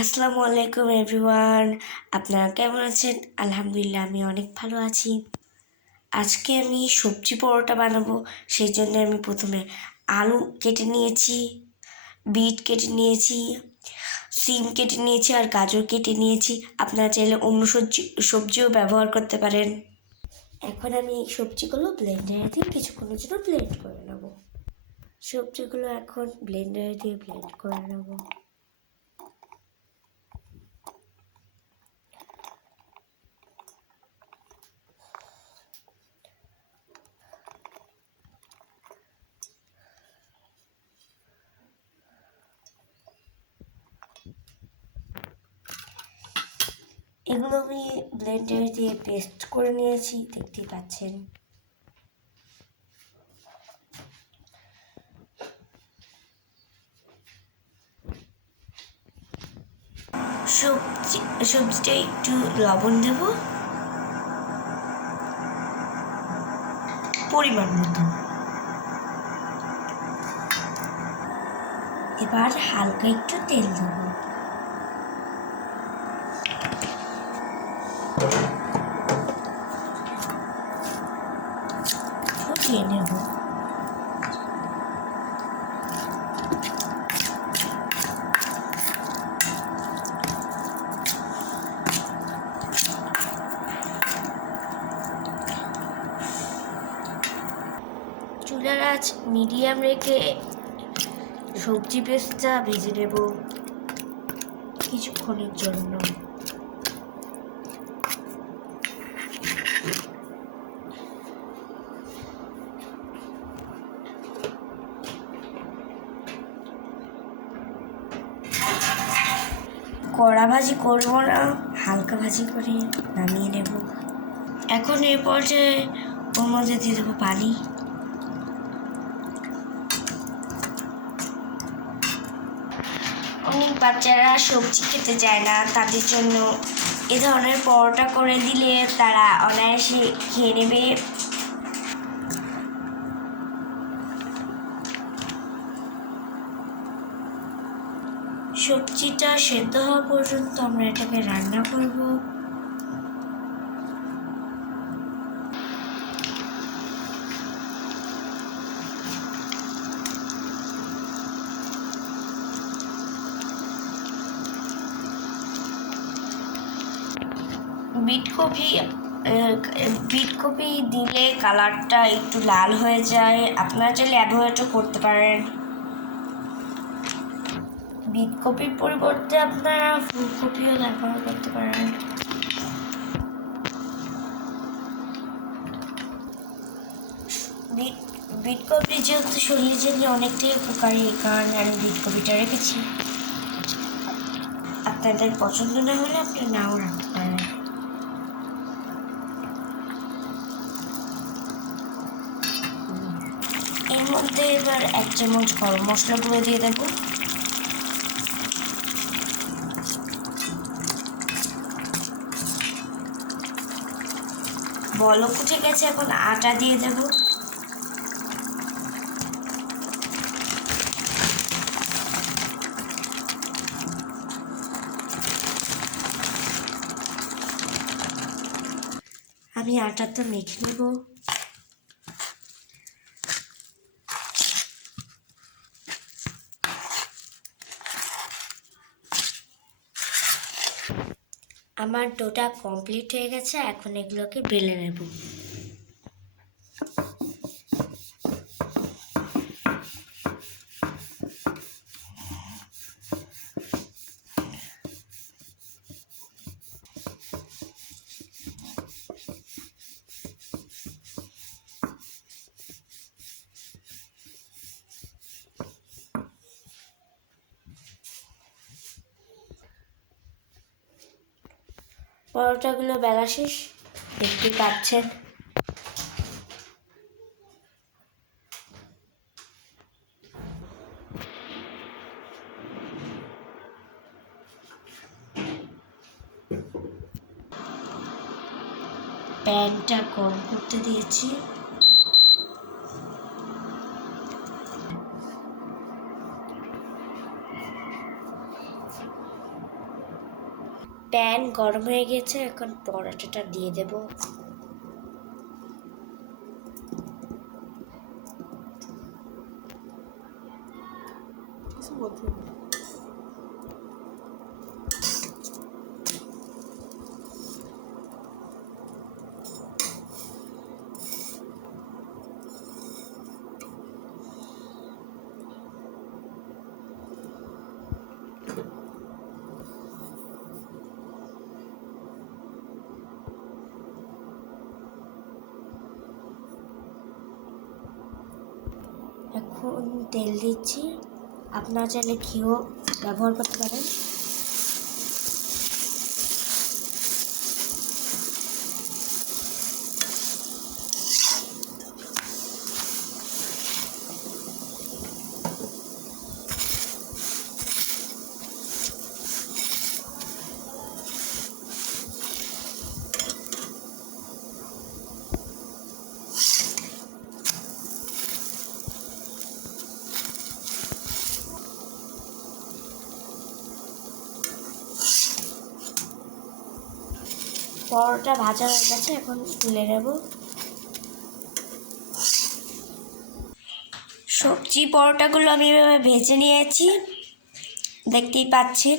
আসসালামু আলাইকুম এভরিওয়ান। আপনারা কেমন আছেন? আলহামদুলিল্লাহ আমি অনেক ভালো আছি। আজকে আমি সবজি পরোটা বানাবো। সেই জন্য আমি প্রথমে আলু কেটে নিয়েছি, বিট কেটে নিয়েছি, সিম কেটে নিয়েছি আর গাজর কেটে নিয়েছি। আপনারা চাইলে অন্য সবজিও ব্যবহার করতে পারেন। এখন আমি এই সবজিগুলো ব্লেন্ডারে দিয়ে কিছুক্ষণের জন্য ব্লেন্ড করে নেব। সবজিগুলো এখন ব্লেন্ডারে দিয়ে ব্লেন্ড করে নেব। এগুলো আমি ব্লেন্ডার দিয়ে পেস্ট করে নিয়েছি, দেখতেই পাচ্ছেন। সবজিটা একটু লবণ দেব পরিমাণ মতো। এবার হালকা একটু তেল দেব। ফুটিয়ে নেব। চুলার আঁচ মিডিয়াম রেখে সবজি পেস্টটা ভেজে নেব কিছুক্ষণের জন্য। কড়া ভাজি করবো না, হালকা ভাজি করে নামিয়ে নেব। এখন এই পর্যায়ে ওর মধ্যে দিয়ে দেবো পানি। অনেক বাচ্চারা সবজি খেতে চায় না, তাদের জন্য এ ধরনের পরোটা করে দিলে তারা অনায়াসে খেয়ে নেবে। সবজিটা সেদ্ধ হওয়া পর্যন্ত আমরা এটাকে রান্না করব। বিটকপি দিলে কালারটা একটু লাল হয়ে যায়, আপনারা চাইলে অ্যাভয়েডও করতে পারেন। বিটকপির পরিবর্তে আপনারা ফুলকপিও ব্যবহার করতে পারেন। বিটকপি যেহেতু শরীরের জন্য অনেকটাই উপকারী, এই কারণে আমি বিটকপিটা রেখেছি। আপনাদের পছন্দ না হলে আপনি নাও রাখতে পারেন। এর মধ্যে এবার 1 চামচ গরম মশলা গুঁড়ো দিয়ে দেব। বলক উঠে গেছে, এখন আটা দিয়ে দেব। আমি আটাটা মেখে নেব। আমার ডোটা কমপ্লিট হয়ে গেছে, এখন এগুলোকে বেলে নেব। পরোটাগুলো বেলা শেষ, দেখতে পাচ্ছেন। প্যানটা গরম করতে দিয়েছি। প্যান গরম হয়ে গেছে, এখন পরোটাটা দিয়ে দেব। এখন তেল দিচ্ছি, আপনারা চাইলে ঘিও ব্যবহার করতে পারেন। পরোটা ভাজা হয়ে গেছে, এখন তুলে নেব। সবজি পরোটাগুলো আমি এভাবে ভেজে নিয়েছি, দেখতেই পাচ্ছেন।